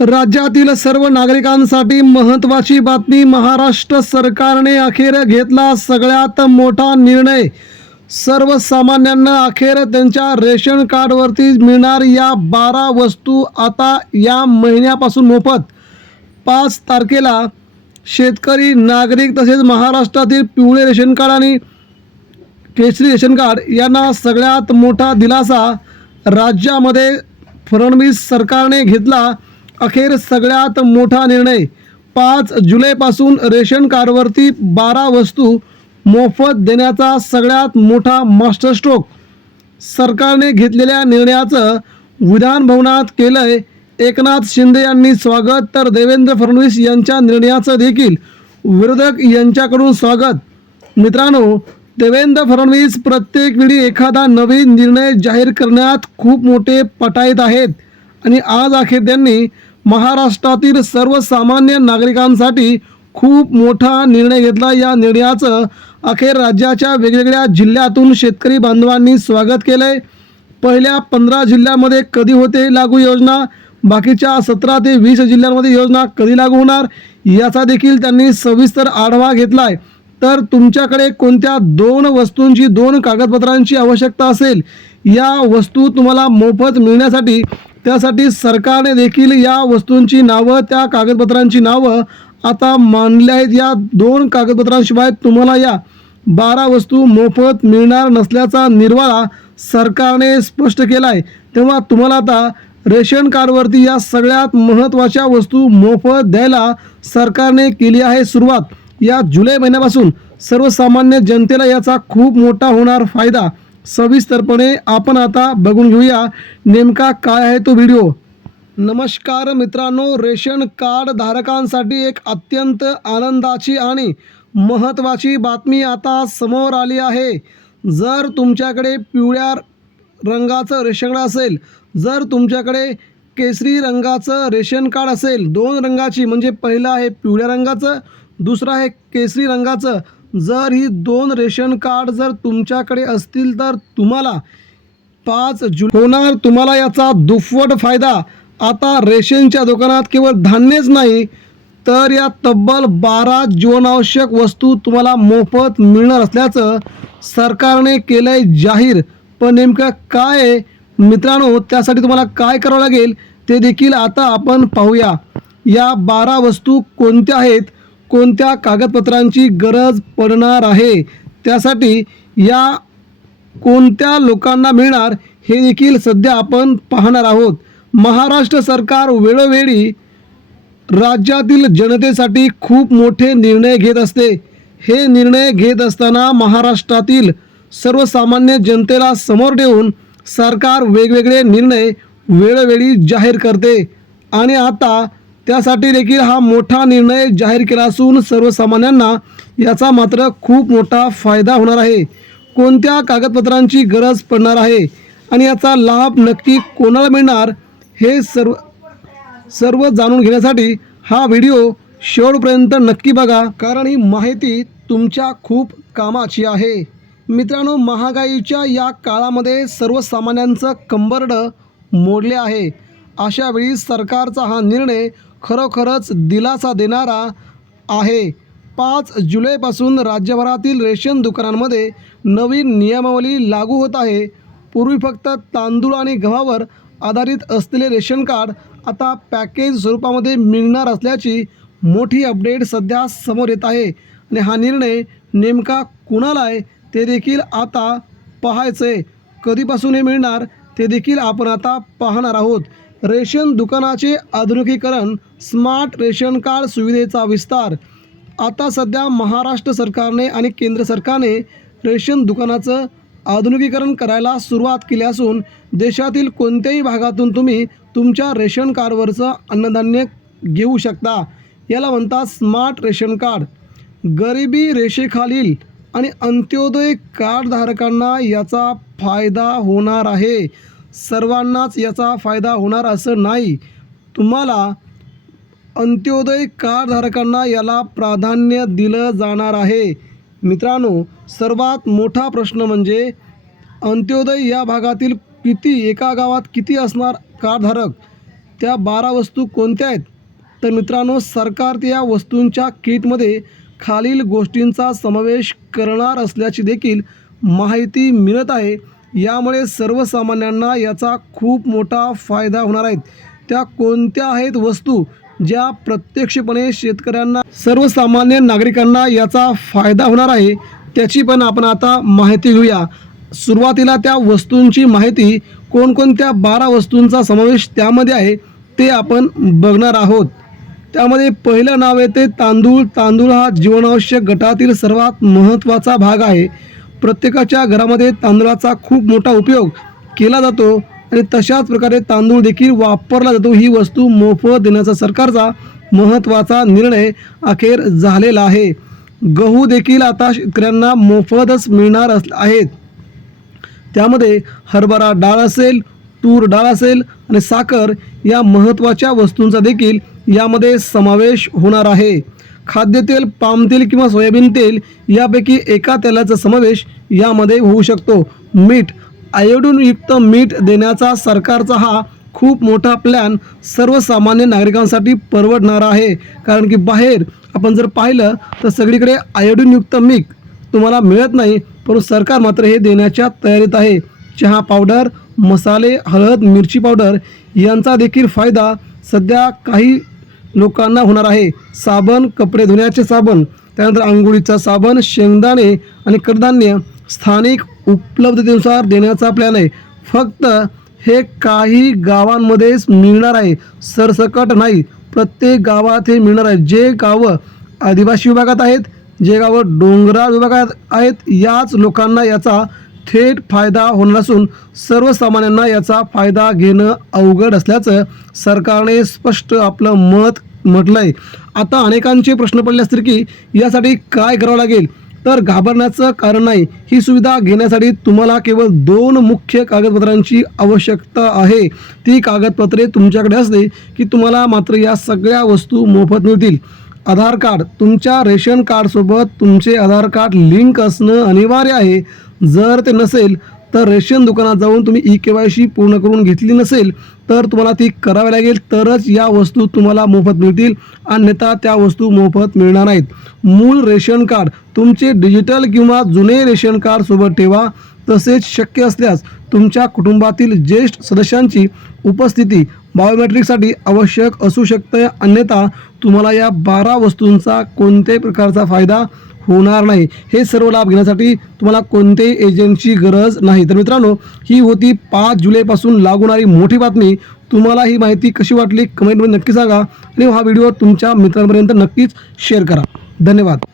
राज्यातील सर्व नागरिकांसाठी महत्त्वाची बातमी. महाराष्ट्र सरकारने अखेर घेतला सगळ्यात मोठा निर्णय. सर्वसामान्यांना अखेर त्यांच्या रेशन कार्डवरती मिळणार या 12 वस्तू आता या महिन्यापासून मोफत. 5 तारखेला शेतकरी, नागरिक तसेच महाराष्ट्रातील पिवळे रेशन कार्ड आणि केशरी रेशन कार्ड यांना सगळ्यात मोठा दिलासा. राज्यामध्ये फडणवीस सरकारने घेतला अखेर सगळ्यात मोठा निर्णय. 5 जुलैपासून रेशन कार्डवरती 12 वस्तू मोफत देण्याचा सगळ्यात मोठा मास्टर स्ट्रोक. सरकारने घेतलेल्या निर्णयाचं विधान भवनात केलंय एकनाथ शिंदे यांनी स्वागत, तर देवेंद्र फडणवीस यांच्या निर्णयाचं देखील विरोधक यांच्याकडून स्वागत. मित्रांनो, देवेंद्र फडणवीस प्रत्येक वेळी एखादा नवीन निर्णय जाहीर करण्यात खूप मोठे पटाईत आहेत आणि आज अखेर त्यांनी महाराष्ट्रातील सर्वसामान्य नागरिकांसाठी खूप मोठा निर्णय घेतला. या निर्णयाचं अखेर राज्याच्या वेगवेगळ्या जिल्ह्यातून शेतकरी बांधवांनी स्वागत केलंय. पहिल्या 15 जिल्ह्यांमध्ये कधी होते लागू योजना, बाकीच्या 17 ते 20 जिल्ह्यांमध्ये योजना कधी लागू होणार याचा देखील त्यांनी सविस्तर आढावा घेतलाय. तर तुमच्याकडे कोणत्या 2 वस्तूंची 2 कागदपत्रांची आवश्यकता असेल, या वस्तू तुम्हाला मोफत मिळण्यासाठी त्यासाठी सरकारने देखील या वस्तूंची नावं, त्या कागदपत्रांची नावं आता मांडली आहेत. या 2 कागदपत्रांशिवाय तुम्हाला या 12 वस्तू मोफत मिळणार नसल्याचा निर्वाळा सरकारने स्पष्ट केला आहे. तेव्हा तुम्हाला आता रेशन कार्डवरती या सगळ्यात महत्त्वाच्या वस्तू मोफत द्यायला सरकारने केली आहे सुरुवात. या जुलै महिन्यापासून सर्वसामान्य जनतेला याचा खूप मोठा होणार फायदा. सविस्तरपणे आपण आता बघून घेऊया नेमका काय आहे तो व्हिडिओ. नमस्कार मित्रांनो, रेशन कार्ड धारकांसाठी एक अत्यंत आनंदाची आणि महत्त्वाची बातमी आता समोर आली आहे. जर तुमच्याकडे पिवळ्या रंगाचं रेशन कार्ड असेल, जर तुमच्याकडे केशरी रंगाचं रेशन कार्ड असेल, 2 रंगाची, म्हणजे पहिलं आहे पिवळ्या रंगाचं, दुसरं आहे केशरी रंगाचं, जर ही 2 रेशन कार्ड जर तुमच्याकडे असतील तर तुम्हाला 5 जुलै होणार तुम्हाला याचा दुप्पट फायदा. आता रेशनच्या दुकानात केवळ धान्यच नाही तर या तब्बल 12 जीवनावश्यक वस्तू तुम्हाला मोफत मिळणार असल्याचं सरकारने केलं आहे जाहीर. पण नेमकं काय आहे मित्रांनो, त्यासाठी तुम्हाला काय करावं लागेल ते देखील आता आपण पाहूया. या 12 वस्तू कोणत्या आहेत, कोणत्या कागदपत्रांची गरज पडणार आहे, त्यासाठी या कोणत्या लोकांना मिळणार हे देखील सध्या आपण पाहणार आहोत. महाराष्ट्र सरकार वेळोवेळी राज्यातील जनतेसाठी खूप मोठे निर्णय घेत असते. हे निर्णय घेत असताना महाराष्ट्रातील सर्वसामान्य जनतेला समोर ठेवून सरकार वेगवेगळे निर्णय वेळोवेळी जाहीर करते आणि आता त्यासाठी देखील हा मोठा निर्णय जाहीर केला असून सर्वसामान्यांना याचा मात्र खूप मोठा फायदा होणार आहे. कोणत्या कागदपत्रांची गरज पडणार आहे आणि याचा लाभ नक्की कोणाला मिळणार हे सर्व जाणून घेण्यासाठी हा व्हिडिओ शेवटपर्यंत नक्की बघा, कारण ही माहिती तुमच्या खूप कामाची आहे. मित्रांनो, महागाईच्या या काळामध्ये सर्वसामान्यांचं कंबरडं मोडले आहे. अशावेळी सरकारचा हा निर्णय खरोखरच दिलासा देणारा आहे. 5 जुलैपासून राज्यभरातील रेशन दुकानांमध्ये नवीन नियमावली लागू होत आहे. पूर्वी फक्त तांदूळ आणि गव्हावर आधारित असलेले रेशन कार्ड आता पॅकेज स्वरूपामध्ये मिळणार असल्याची मोठी अपडेट सध्या समोर येत आहे आणि हा निर्णय नेमका कुणाला आहे ते देखील आता पाहायचं आहे. कधीपासून हे मिळणार ते देखील आपण आता पाहणार आहोत. रेशन दुकानाचे आधुनिकीकरण, स्मार्ट रेशन कार्ड सुविधेचा विस्तार. आता सध्या महाराष्ट्र सरकारने आणि केंद्र सरकारने रेशन दुकानाचं आधुनिकीकरण करायला सुरुवात केली असून देशातील कोणत्याही भागातून तुम्ही तुमच्या रेशन कार्डवरचं अन्नधान्य घेऊ शकता. याला म्हणतात स्मार्ट रेशन कार्ड. गरिबी रेषेखालील आणि अंत्योदय कार्डधारकांना याचा फायदा होणार आहे. सर्वांनाच याचा फायदा होणार असं नाही. तुम्हाला अंत्योदय कार्डधारकांना याला प्राधान्य दिलं जाणार आहे. मित्रांनो, सर्वात मोठा प्रश्न म्हणजे अंत्योदय या भागातील किती, एका गावात किती असणार कार्डधारक त्या 12 वस्तू कोणत्या आहेत? तर मित्रांनो, सरकार त्या वस्तूंच्या किटमध्ये खालील गोष्टींचा समावेश करणार असल्याची देखील माहिती मिळत आहे. यामुळे सर्वसामान्यांना याचा खूप मोठा फायदा होणार आहे. त्या कोणत्या आहेत वस्तू ज्या प्रत्यक्षपणे शेतकऱ्यांना, सर्वसामान्य नागरिकांना याचा फायदा होणार आहे, त्याची पण आपण आता माहिती घेऊया. सुरुवातीला त्या वस्तूंची माहिती, कोणकोणत्या 12 वस्तूंचा समावेश त्यामध्ये आहे ते आपण बघणार आहोत. त्यामध्ये पहिलं नाव येते तांदूळ. तांदूळ हा जीवनावश्यक गटातील सर्वात महत्त्वाचा भाग आहे. प्रत्येकाच्या घरामध्ये तांदूळाचा खूप मोठा उपयोग केला जातो आणि तशाच प्रकारे तांदूळ देखील वापरला जातो. ही वस्तू मोफत देण्याचा सरकारचा महत्त्वाचा निर्णय अखेर झालेला आहे. गहू देखील आता शेतकऱ्यांना मोफतच मिळणार आहेत. त्यामध्ये हरभरा डाळ असेल, तूर डाळ असेल आणि साखर या महत्त्वाच्या वस्तूंचा देखील यामध्ये समावेश होणार आहे. खाद्यतेल, पाम तेल किंवा सोयाबीन तेल यापैकी एका तेलाचा समावेश यामध्ये होऊ शकतो. मीठ, आयोडीनयुक्त मीठ देण्याचा सरकारचा हा खूप मोठा प्लॅन सर्वसामान्य नागरिकांसाठी परवडणारा आहे. कारण की बाहेर आपण जर पाहिलं तर सगळीकडे आयोडीनयुक्त मीठ तुम्हाला मिळत नाही, परंतु सरकार मात्र हे देण्याच्या तयारीत आहे. चहा पावडर, मसाले, हळद, मिरची पावडर यांचा देखील फायदा सध्या काही लोकांना होणार आहे. साबण, कपडे धुण्याचे साबण, त्यानंतर आंघोळीचा साबण, शेंगदाणे आणि कडधान्य स्थानिक उपलब्धतेनुसार देण्याचा प्लॅन आहे. फक्त हे काही गावांमध्येच मिळणार आहे, सरसकट नाही. प्रत्येक गावात हे मिळणार आहे. जे गावं आदिवासी विभागात आहेत, जे गावं डोंगराळ विभागात आहेत, याच लोकांना याचा थेट फायदा होणार असून सर्वसामान्यांना याचा फायदा घेणं अवघड असल्याचं सरकारने स्पष्ट आपलं मत म्हटलं आहे. आता अनेकांचे प्रश्न पडले असतील की यासाठी काय करावं लागेल? तर घाबरण्याचं कारण नाही. ही सुविधा घेण्यासाठी तुम्हाला केवळ 2 मुख्य कागदपत्रांची आवश्यकता आहे. ती कागदपत्रे तुमच्याकडे असते की तुम्हाला मात्र या सगळ्या वस्तू मोफत मिळतील. आधार कार्ड, तुमच्या रेशन कार्डसोबत तुमचे आधार कार्ड लिंक असणं अनिवार्य आहे. जर ते नसेल तर रेशन दुकानात जाऊन तुम्ही KYC पूर्ण करून घेतली नसेल तर तुम्हाला ती करावी लागेल, तरच या वस्तू तुम्हाला मोफत मिळतील, अन्यथा त्या वस्तू मोफत मिळणार नाहीत. मूळ रेशन कार्ड, तुमचे डिजिटल किंवा जुने रेशन कार्ड सोबत ठेवा. तसेच शक्य असल्यास तुमच्या कुटुंबातील ज्येष्ठ सदस्यांची उपस्थिती बायोमेट्रिकसाठी आवश्यक असू शकते, अन्यथा तुम्हाला या 12 वस्तूंचा कोणत्याही प्रकारचा फायदा होणार नाही. हे सर्व लाभ घेण्यासाठी तुम्हाला कोणत्याही एजंटची गरज नाही. तर मित्रांनो, ही होती 5 जुलैपासून लागू होणारी मोठी बातमी. तुम्हाला ही माहिती कशी वाटली कमेंटमध्ये नक्की सांगा आणि हा व्हिडिओ तुमच्या मित्रांपर्यंत नक्कीच शेअर करा. धन्यवाद.